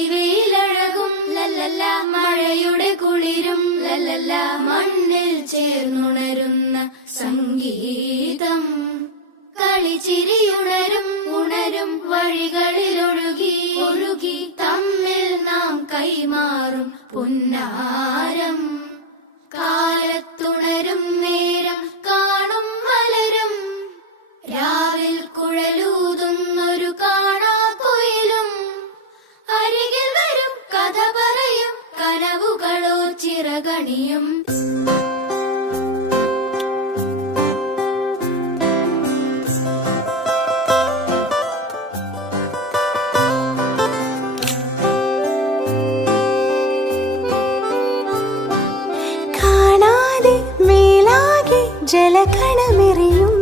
പടിവെയിലഴകും ലല്ലല്ല മഴയുടെ കുളിരും. ലല്ലല്ല മണ്ണിൽ ചേർന്നുണരുന്ന സംഗീതം. കളിച്ചിരിയുണരും ഉണരും വഴികളിൽ ഒഴുകി തമ്മിൽ നാം കൈമാറും പുന്നാരം. കാലത്തുണരും കനവുകളോ ചിറകണിയും. ജലകണമെറിയും